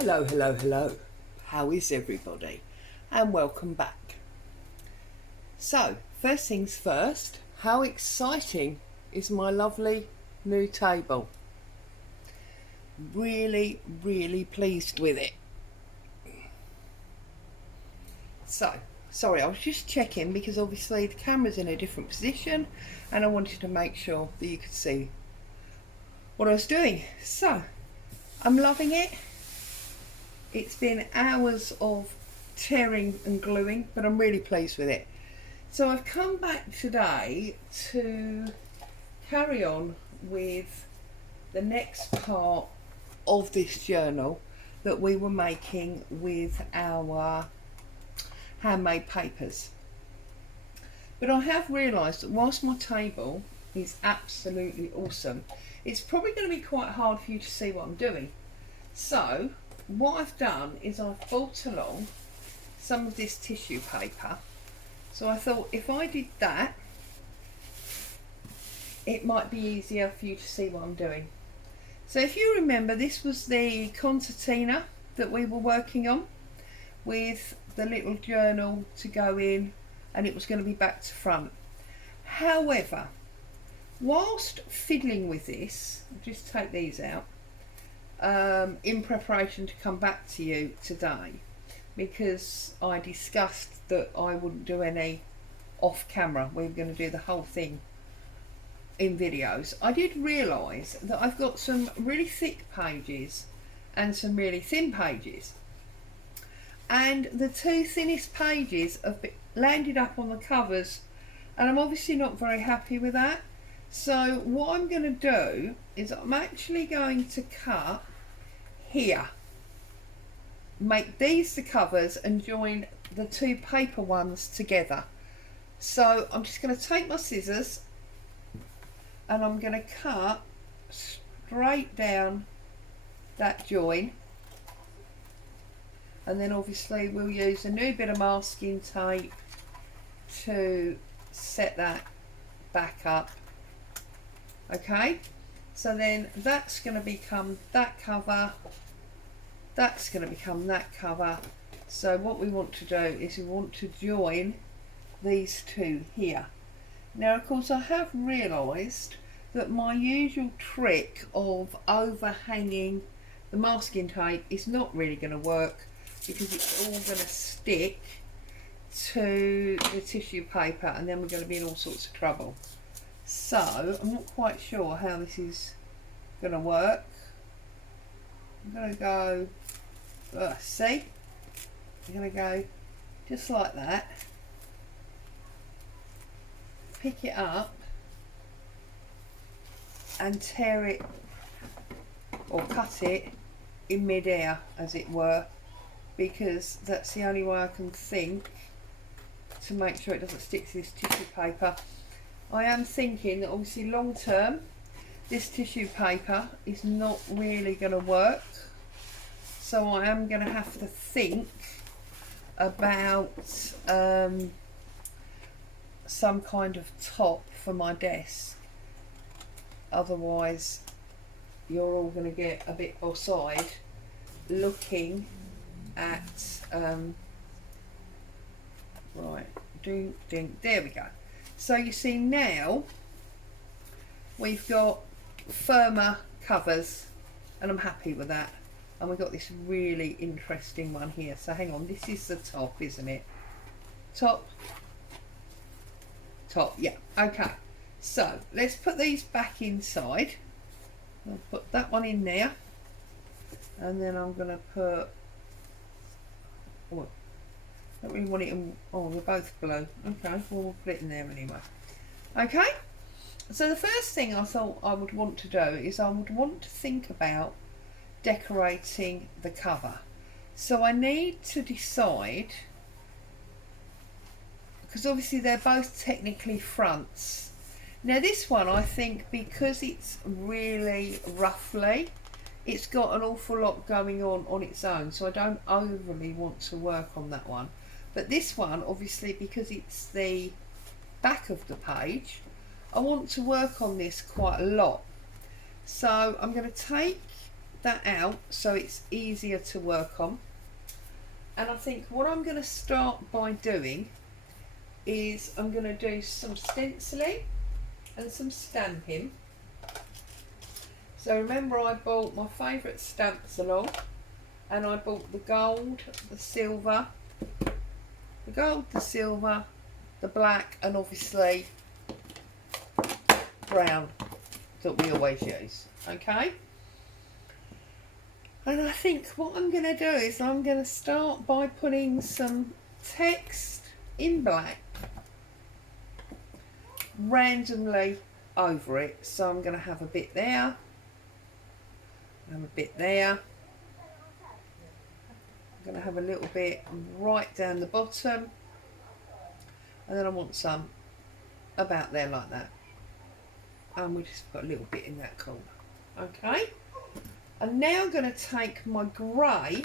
Hello, hello, hello. How is everybody? And welcome back. So, first things first, how exciting is my lovely new table? Really, really pleased with it. So, sorry, I was just checking because obviously the camera's in a different position and I wanted to make sure that you could see what I was doing. So, I'm loving it. It's been hours of tearing and gluing, but I'm really pleased with it. So I've come back today to carry on with the next part of this journal that we were making with our handmade papers. But I have realised that whilst my table is absolutely awesome, it's probably going to be quite hard for you to see what I'm doing. So what I've done is I've brought along some of this tissue paper. So I thought if I did that, it might be easier for you to see what I'm doing. So if you remember, this was the concertina that we were working on with the little journal to go in, and it was going to be back to front. However, whilst fiddling with this, I'll just take these out, in preparation to come back to you today, because I discussed that I wouldn't do any off camera, we were going to do the whole thing in videos. I did realise that I've got some really thick pages and some really thin pages, and the two thinnest pages have landed up on the covers, and I'm obviously not very happy with that. So what I'm going to do is I'm actually going to cut here, make these the covers and join the two paper ones together. So I'm just going to take my scissors and I'm going to cut straight down that join, and then obviously we'll use a new bit of masking tape to set that back up. Okay, so then that's going to become that cover, that's going to become that cover. So what we want to do is we want to join these two here. Now of course I have realised that my usual trick of overhanging the masking tape is not really going to work, because it's all going to stick to the tissue paper and then we're going to be in all sorts of trouble. So I'm not quite sure how this is going to work. I'm going to go, see, I'm going to go just like that, pick it up and tear it or cut it in mid-air, as it were, because that's the only way I can think to make sure it doesn't stick to this tissue paper. I am thinking that obviously long term this tissue paper is not really going to work, so I am going to have to think about some kind of top for my desk. Otherwise you're all going to get a bit offside looking at right, ding ding, there we go. So you see now we've got firmer covers and I'm happy with that, and we've got this really interesting one here. So hang on, this is the top, isn't it? Top, yeah, okay. So let's put these back inside. I'll put that one in there, and then I'm going to put, oh, I don't really want it in, oh they're both blue, okay, well we'll put it in there anyway. Okay, so the first thing I thought I would want to do is I would want to think about decorating the cover. So I need to decide, because obviously they're both technically fronts. Now this one, I think, because it's really roughly, it's got an awful lot going on its own, so I don't overly want to work on that one. But this one, obviously, because it's the back of the page, I want to work on this quite a lot. So I'm going to take that out so it's easier to work on. And I think what I'm going to start by doing is I'm going to do some stenciling and some stamping. So remember, I bought my favourite stamps along, and I bought the gold, the silver, the black, and obviously brown that we always use. Okay, and I think what I'm going to do is I'm going to start by putting some text in black randomly over it. So I'm going to have a bit there and a bit there. I'm going to have a little bit right down the bottom, and then I want some about there like that, and we just put a little bit in that corner. Okay, I'm now going to take my grey,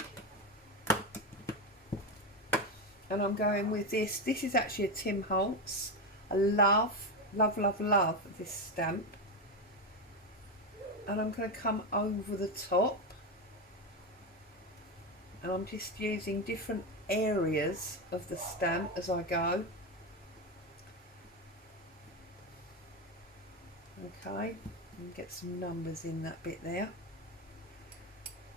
and I'm going with this. This is actually a Tim Holtz. I love this stamp, and I'm going to come over the top, and I'm just using different areas of the stamp as I go. Okay, and get some numbers in that bit there.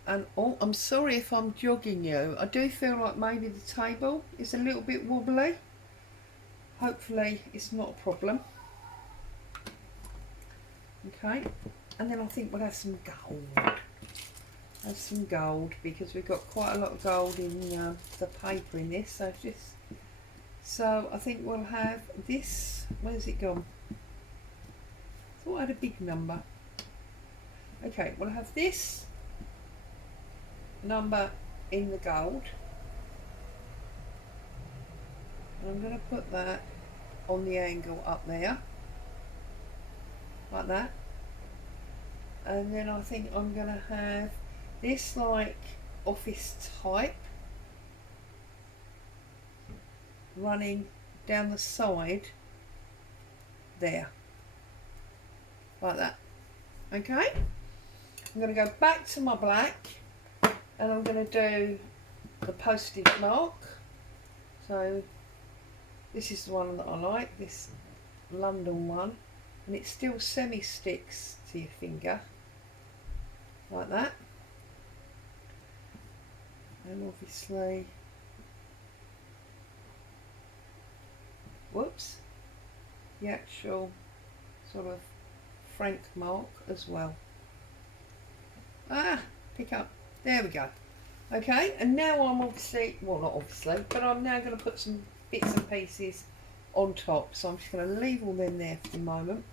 And oh, I'm sorry if I'm jogging you. I do feel like maybe the table is a little bit wobbly. Hopefully it's not a problem. Okay, and then I think we'll have some gold. Have some gold, because we've got quite a lot of gold in the paper in this. So I think we'll have this. Where's it gone? I thought I had a big number. Okay, we'll have this number in the gold. And I'm going to put that on the angle up there, like that. And then I think I'm going to have this like office type running down the side there, like that. Okay, I'm going to go back to my black, and I'm going to do the Postage Mark. So this is the one that I like, this London one, and it still semi-sticks to your finger, like that. And obviously, whoops, the actual sort of frank mark as well. Pick up. There we go. Okay, and now I'm obviously, well, not obviously, but I'm now going to put some bits and pieces on top. So I'm just going to leave all them there for the moment.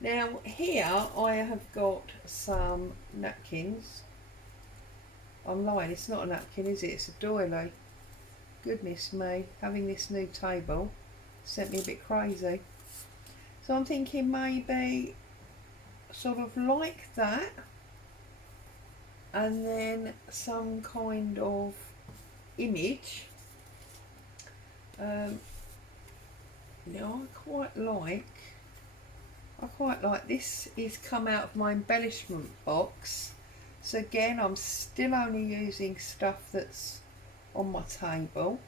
Now here I have got some napkins. I'm lying, it's not a napkin, is it? It's a doily. Goodness me, having this new table sent me a bit crazy. So I'm thinking maybe sort of like that, and then some kind of image. Now I quite like this. Is come out of my embellishment box. So again, I'm still only using stuff that's on my table.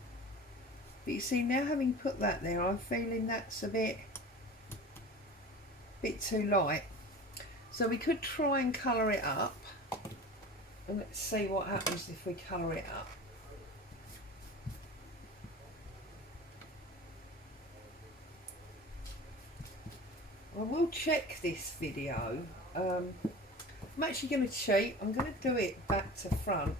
But you see, now having put that there, I'm feeling that's a bit too light. So we could try and colour it up. And let's see what happens if we colour it up. I will check this video. I'm actually going to cheat. I'm going to do it back to front,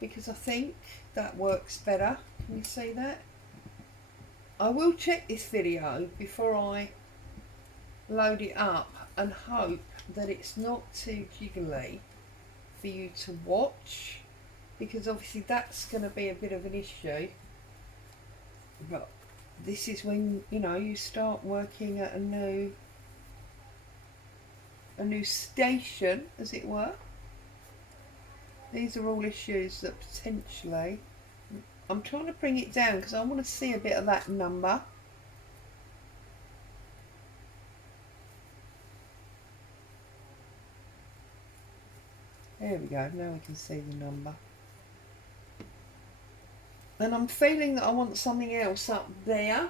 because I think that works better. Can you see that? I will check this video before I load it up and hope that it's not too jiggly for you to watch, because obviously that's going to be a bit of an issue. But this is when, you know, you start working at a new station, as it were. These are all issues that potentially, I'm trying to bring it down because I want to see a bit of that number. There There we go, now we can see the number. And I'm feeling that I want something else up there.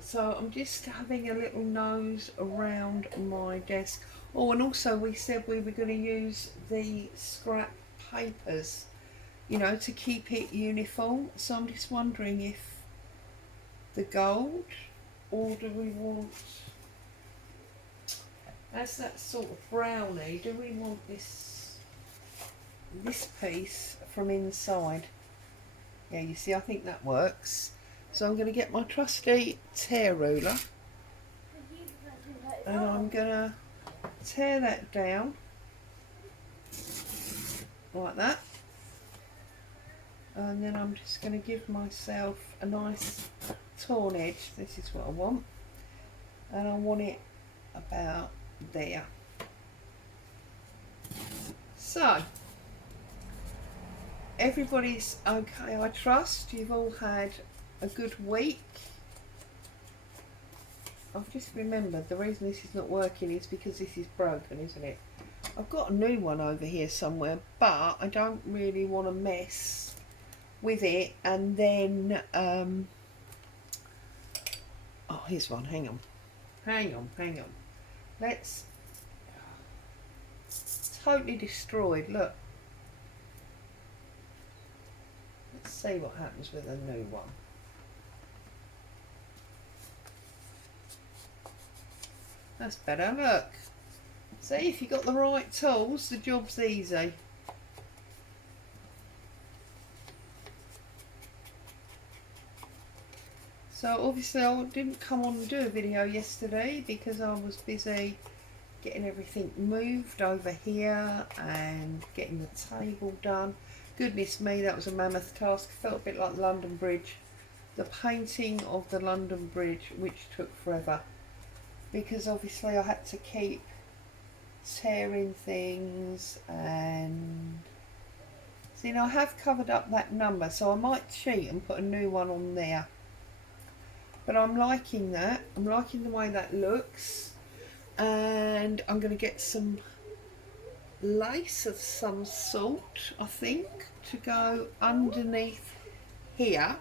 So I'm just having a little nose around my desk. Oh, and also we said we were going to use the scrap papers, you know, to keep it uniform. So I'm just wondering if the gold, or do we want, as that sort of brownie, do we want this piece from inside? Yeah, you see, I think that works. So I'm going to get my trusty tear ruler and I'm going to tear that down like that, and then I'm just going to give myself a nice torn edge. This is what I want, and I want it about there. So everybody's okay, I trust. You've all had a good week. I've just remembered the reason this is not working is because this is broken, isn't it? I've got a new one over here somewhere, but I don't really want to mess with it and then oh, here's one. Hang on. Let's, totally destroyed. Look, let's see what happens with a new one. That's better, look. See, if you've got the right tools, the job's easy. So obviously I didn't come on and do a video yesterday because I was busy getting everything moved over here and getting the table done. Goodness me, that was a mammoth task. Felt a bit like London Bridge. The painting of the London Bridge, which took forever. Because obviously I had to keep tearing things, and see, now I have covered up that number, so I might cheat and put a new one on there. But I'm liking that. I'm liking the way that looks, and I'm going to get some lace of some sort, I think, to go underneath here.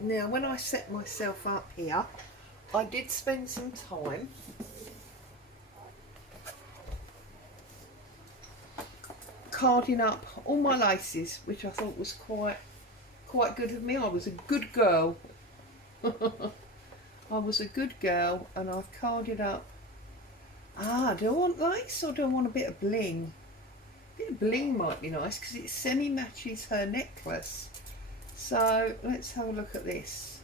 Now when I set myself up here, I did spend some time carding up all my laces, which I thought was quite good of me. I was a good girl. I was a good girl, and I've carded up. Do I want lace or do I want a bit of bling? A bit of bling might be nice because it semi-matches her necklace. So let's have a look at this.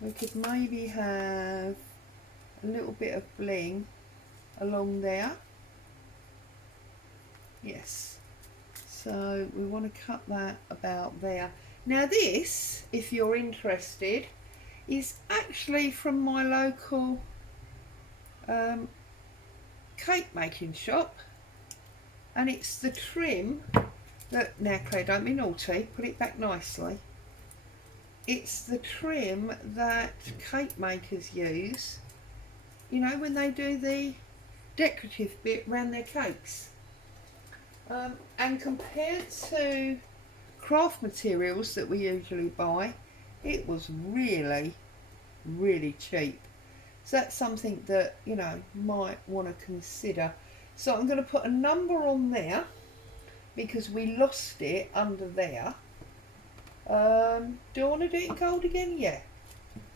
We could maybe have a little bit of bling along there. Yes. So we want to cut that about there. Now this, if you're interested, is actually from my local cake making shop, and it's the trim that, now Claire, don't be naughty, put it back nicely. It's the trim that cake makers use, you know, when they do the decorative bit around their cakes. And compared to craft materials that we usually buy, it was really, really cheap. So that's something that, you know, might want to consider. So I'm going to put a number on there because we lost it under there. Do I want to do it in gold again? Yeah.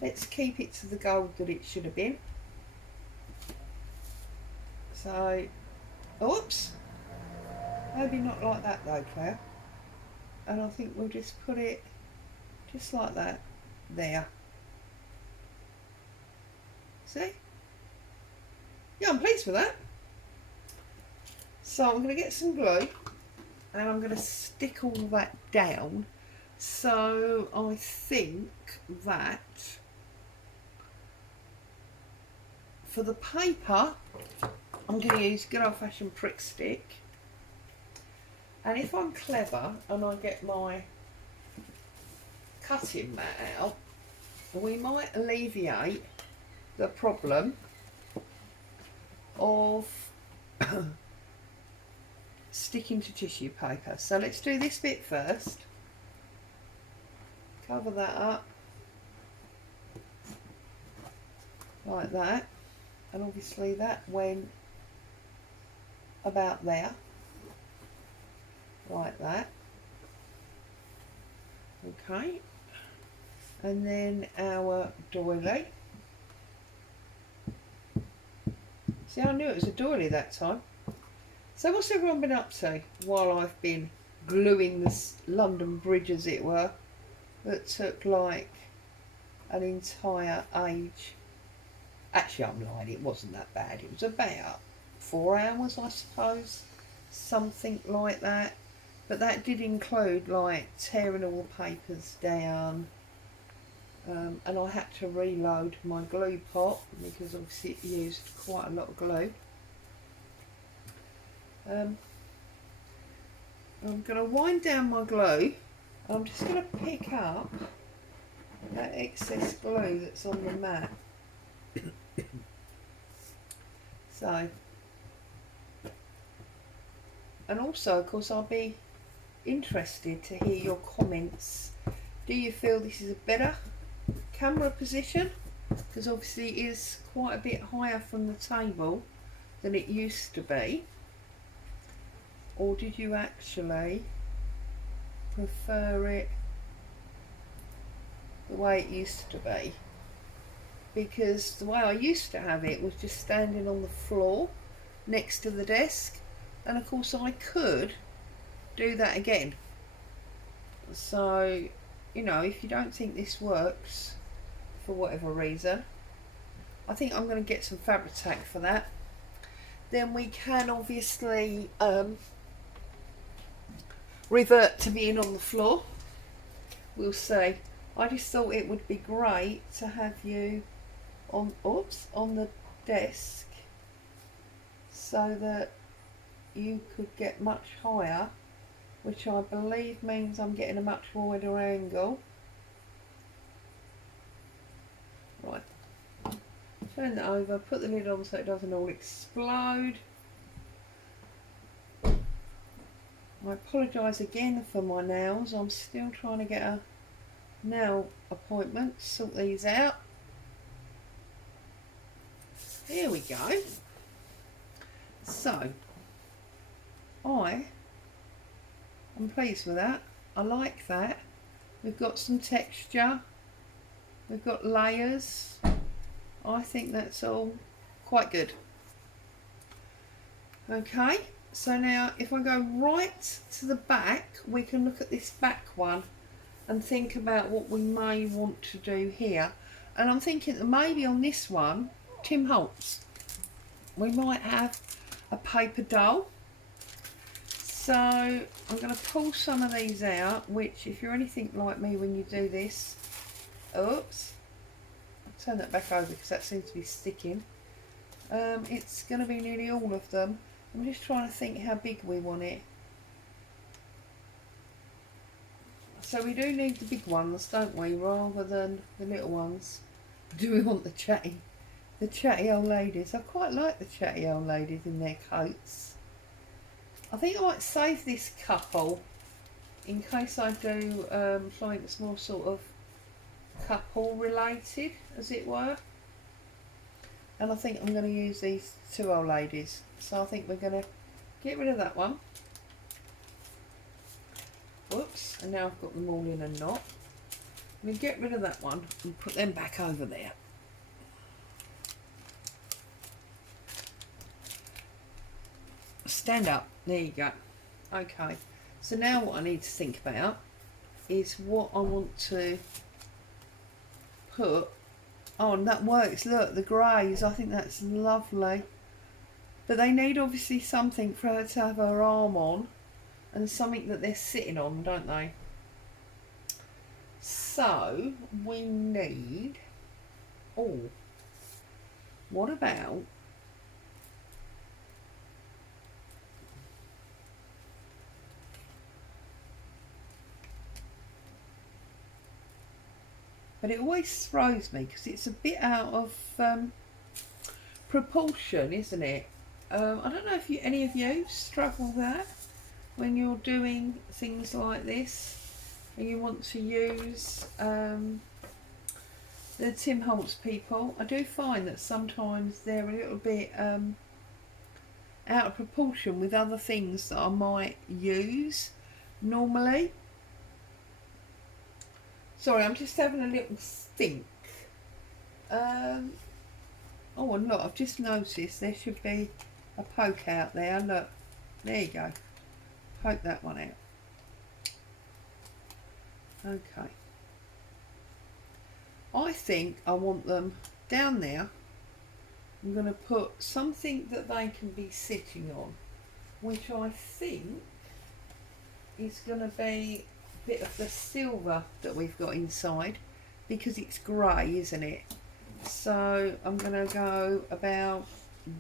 Let's keep it to the gold that it should have been. So, oops. Maybe not like that though, Claire. And I think we'll just put it just like that there. See? Yeah, I'm pleased with that. So I'm going to get some glue and I'm going to stick all that down. So I think that for the paper, I'm going to use good old-fashioned prick stick. And if I'm clever and I get my cutting mat out, we might alleviate the problem of sticking to tissue paper. So let's do this bit first. Cover that up like that, and obviously that went about there, like that. Okay, and then our doily. See, I knew it was a doily that time. So what's everyone been up to while I've been gluing this London Bridge, as it were, that took like an entire age? Actually, I'm lying, it wasn't that bad. It was about 4 hours, I suppose, something like that. But that did include like tearing all the papers down, and I had to reload my glue pot because obviously it used quite a lot of glue. I'm going to wind down my glue. I'm just going to pick up that excess glue that's on the mat. So, and also of course I'll be interested to hear your comments. Do you feel this is a better camera position? Because obviously it is quite a bit higher from the table than it used to be. Or did you actually prefer it the way it used to be? Because the way I used to have it was just standing on the floor next to the desk, and of course I could do that again. So, you know, if you don't think this works for whatever reason, I think I'm going to get some fabric tack for that. Then we can obviously revert to being on the floor. We'll see. I just thought it would be great to have you on the desk so that you could get much higher, which I believe means I'm getting a much wider angle. Right, turn that over, put the lid on so it doesn't all explode. I apologise again for my nails. I'm still trying to get a nail appointment, sort these out. Here we go. So, I am pleased with that. I like that. We've got some texture. We've got layers. I think that's all quite good. Okay, so now if I go right to the back, we can look at this back one and think about what we may want to do here. And I'm thinking that maybe on this one, Tim Holtz, we might have a paper doll. So I'm going to pull some of these out, which if you're anything like me when you do this, oops, I'll turn that back over because that seems to be sticking. It's going to be nearly all of them. I'm just trying to think how big we want it. So we do need the big ones, don't we, rather than the little ones. Do we want the chatty old ladies? I quite like the chatty old ladies in their coats. I think I might save this couple in case I do something that's more sort of couple related, as it were. And I think I'm going to use these two old ladies. So I think we're going to get rid of that one. Whoops, and now I've got them all in a knot. I'm going to get rid of that one and put them back over there. Stand up, there you go. Okay, so now what I need to think about is what I want to put. Oh, and that works, look, the greys, I think that's lovely. But they need obviously something for her to have her arm on and something that they're sitting on, don't they? So we need, oh, what about but it always throws me because it's a bit out of proportion, isn't it? I don't know if any of you struggle with that. when you're doing things like this and you want to use the Tim Holtz people, I do find that sometimes they're a little bit out of proportion with other things that I might use normally. Sorry, I'm just having a little think. Oh, and look, I've just noticed there should be a poke out there. Look, there you go. Poke that one out. Okay. I think I want them down there. I'm going to put something that they can be sitting on, which I think is going to be a bit of the silver that we've got inside, because it's grey, isn't it? So I'm going to go about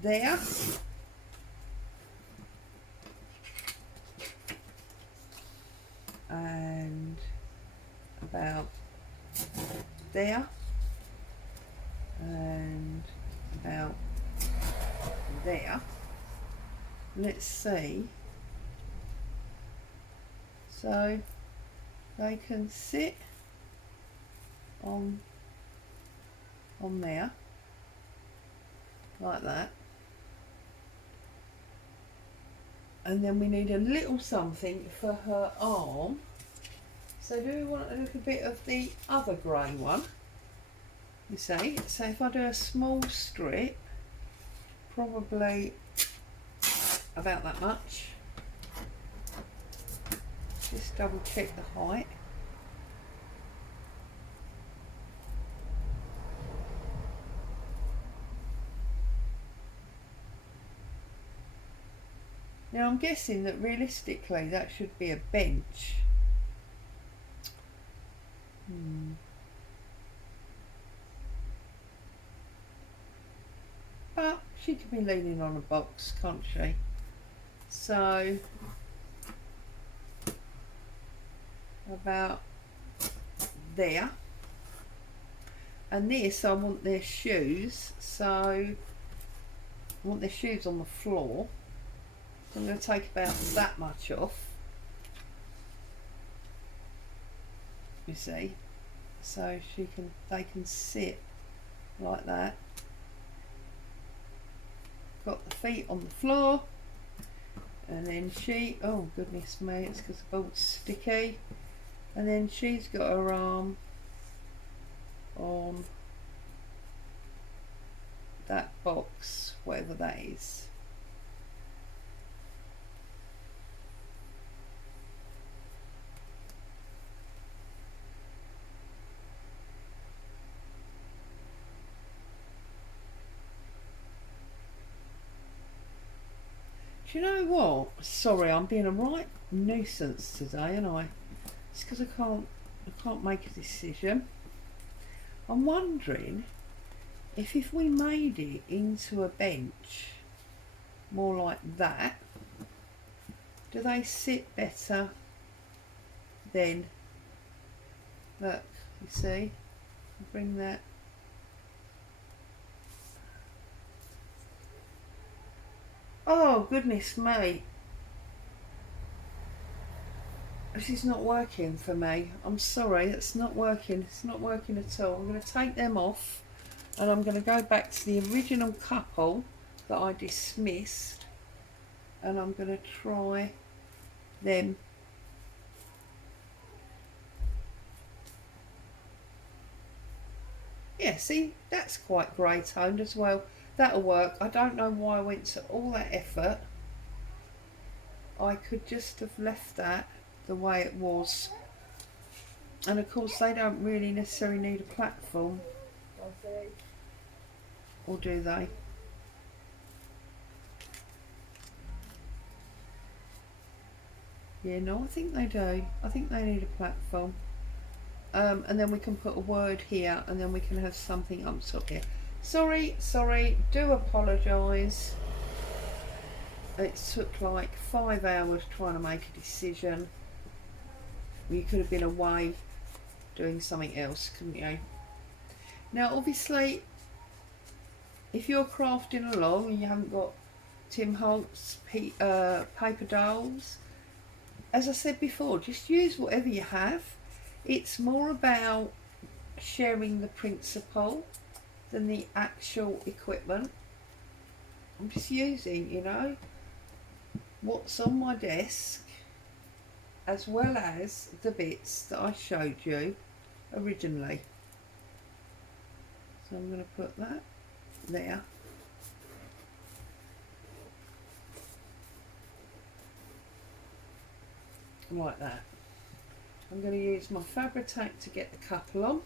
there. And about there. And about there. Let's see. So they can sit on there like that, and then we need a little something for her arm. So do we want a little bit of the other grey one, you see? So if I do a small strip, probably about that much, just double check the height. Now I'm guessing that realistically that should be a bench. But she could be leaning on a box, can't she? So about there. And this, I want their shoes, so I want their shoes on the floor. So I'm going to take about that much off, you see, so they can sit like that. Got the feet on the floor, and then oh goodness me, it's because the board's sticky, and then she's got her arm on that box, whatever that is. Do you know what? Sorry, I'm being a right nuisance today, and it's because I can't make a decision. I'm wondering if we made it into a bench, more like that, do they sit better then? Look, you see, bring that. Oh goodness me, this is not working for me. I'm sorry, it's not working. It's not working at all. I'm going to take them off, and I'm going to go back to the original couple that I dismissed, and I'm going to try them. Yeah, see, that's quite grey toned as well. That'll work. I don't know why I went to all that effort. I could just have left that the way it was. And of course they don't really necessarily need a platform. Or do they? Yeah, no, I think they do. I think they need a platform. And then we can put a word here, and then we can have something up top here. Sorry, do apologise. It took like 5 hours trying to make a decision. You could have been away doing something else, couldn't you? Now obviously, if you're crafting along and you haven't got Tim Holtz paper dolls, as I said before, just use whatever you have. It's more about sharing the principle than the actual equipment. I'm just using, you know, what's on my desk, as well as the bits that I showed you originally. So I'm going to put that there. Like that. I'm going to use my Fabri-Tac to get the couple on.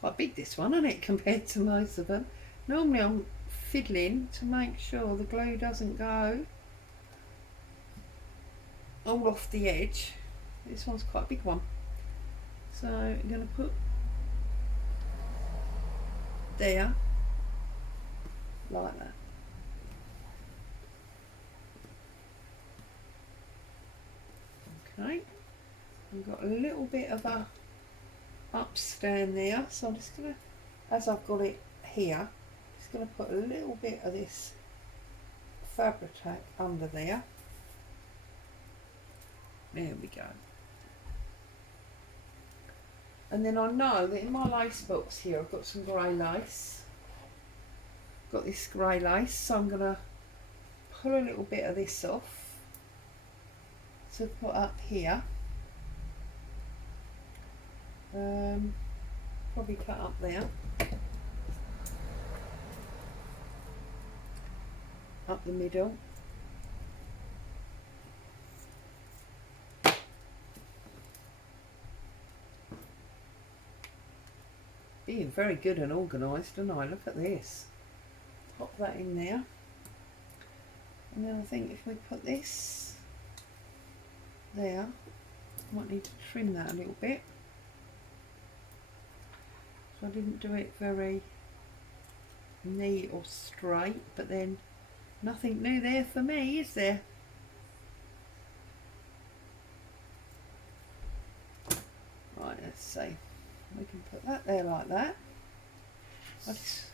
Quite big this one, isn't it, compared to most of them. Normally I'm fiddling to make sure the glue doesn't go all off the edge. This one's quite a big one. So I'm going to put there, like that. Okay, I've got a little bit of a upstand there, so I'm just going to, as I've got it here, just going to put a little bit of this Fabri-Tac under there. There we go. And then I know that in my lace box here I've got some grey lace. Got this grey lace, so I'm going to pull a little bit of this off to put up here. Probably cut up there. Up the middle. Being very good and organised, and I look at this. Pop that in there. And then I think if we put this there, might need to trim that a little bit. So I didn't do it very neat or straight, but then nothing new there for me, is there? Right, let's see. We can put that there like that. I just,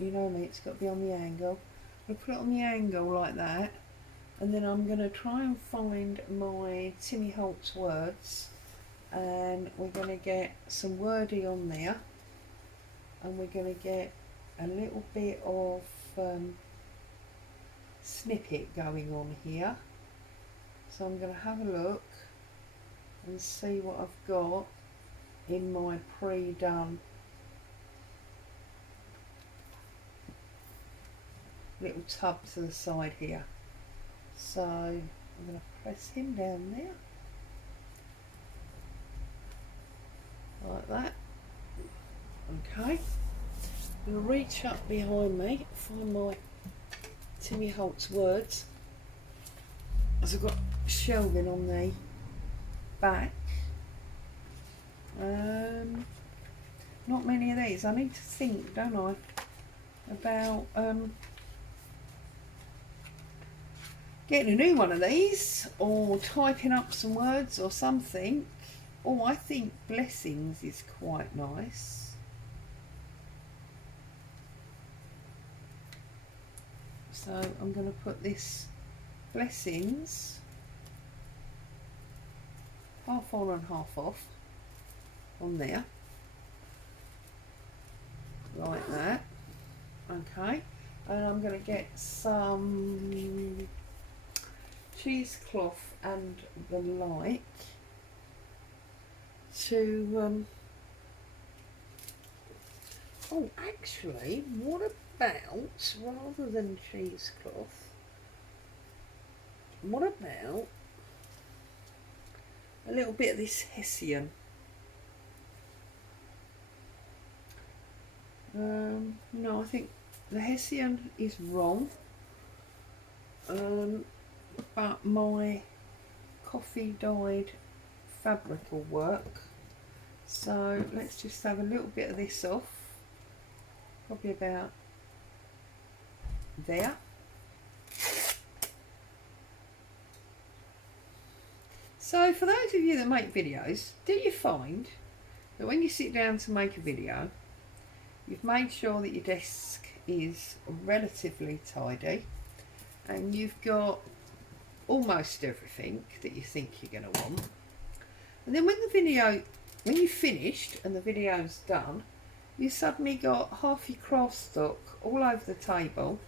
you know me, it's got to be on the angle. We'll put it on the angle like that, and then I'm going to try and find my Timmy Holtz words, and we're going to get some wordy on there, and we're going to get a little bit of snippet going on here. So I'm going to have a look and see what I've got in my pre-done little tub to the side here. So I'm going to press him down there like that. Okay, I'm going to reach up behind me, find my Timmy Holtz words, as I've got shelving on the back. Not many of these. I need to think, don't I, about getting a new one of these, or typing up some words or something. Oh, I think blessings is quite nice. So I'm going to put this blessings half on and half off on there, like that. Okay, and I'm going to get some cheesecloth and the like to oh, actually, what about, rather than cheesecloth, what about a little bit of this Hessian? No, I think the Hessian is wrong, but my coffee dyed fabric will work. So let's just have a little bit of this off, probably about there. So for those of you that make videos, do you find that when you sit down to make a video, you've made sure that your desk is relatively tidy and you've got almost everything that you think you're going to want. And then when you've finished and the video's done, you suddenly got half your craft stock all over the table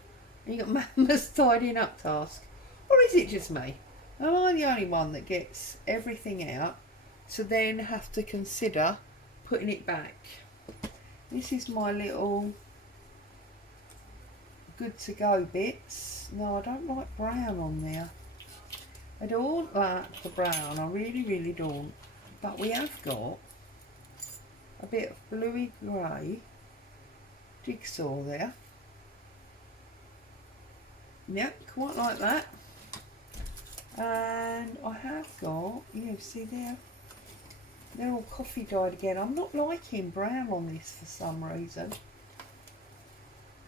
and you've got mammoth tidying up task. Or is it just me? Am I the only one that gets everything out to then have to consider putting it back? This is my little good to go bits. No, I don't like brown on there. I don't like the brown, I really don't. But we have got a bit of bluey grey jigsaw there. Yep, quite like that. And I have got, see there, they're all coffee dyed again. I'm not liking brown on this for some reason.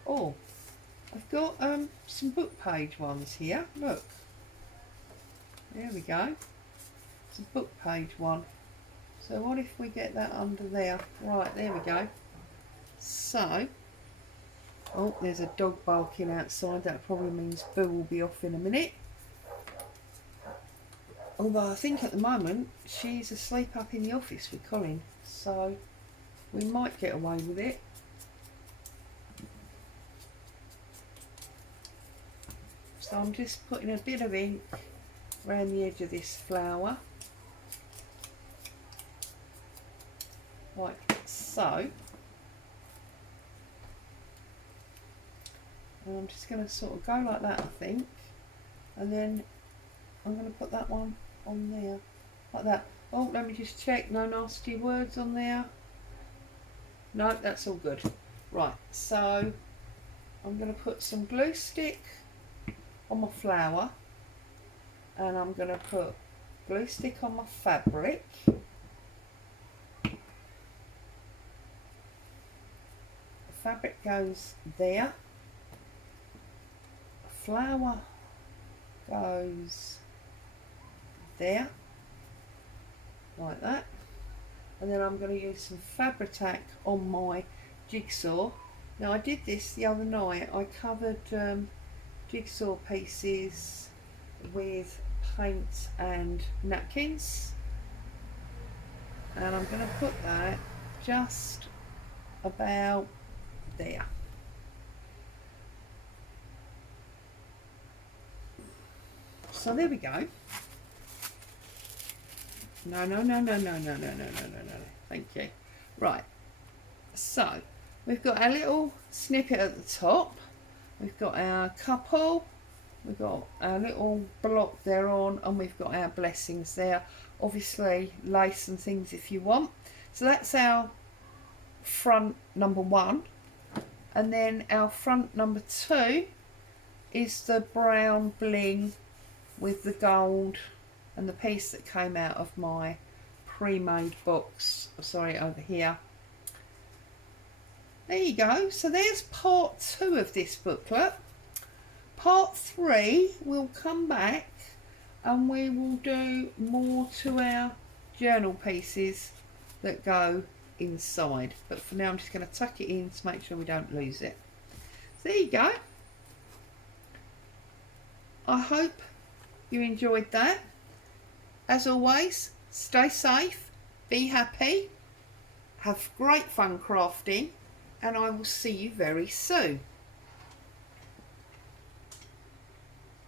Oh, I've got some book page ones here. Look, there we go. It's a book page one. So what if we get that under there? Right, there we go. So, oh, there's a dog barking outside. That probably means Boo will be off in a minute. Although I think at the moment she's asleep up in the office with Colin, so we might get away with it. So I'm just putting a bit of ink around the edge of this flower, like so. And I'm just going to sort of go like that, I think, and then I'm going to put that one on there, like that. Oh, let me just check, no nasty words on there. No, that's all good. Right, so I'm going to put some glue stick on my flower, and I'm going to put glue stick on my fabric. The fabric goes there. The flower goes there, like that. And then I'm going to use some Fabri-Tac on my jigsaw. Now I did this the other night. I covered jigsaw pieces with paint and napkins, and I'm going to put that just about there. So there we go. No. Thank you. Right. So we've got our little snippet at the top. We've got our couple. We've got our little block there on, and we've got our blessings there. Obviously lace and things if you want. So that's our front number one. And then our front number two is the brown bling with the gold and the piece that came out of my pre-made box. Sorry, over here. There you go. So there's part two of this booklet. Part three, we'll come back and we will do more to our journal pieces that go inside. But for now, I'm just going to tuck it in to make sure we don't lose it. So there you go. I hope you enjoyed that. As always, stay safe, be happy, have great fun crafting, and I will see you very soon.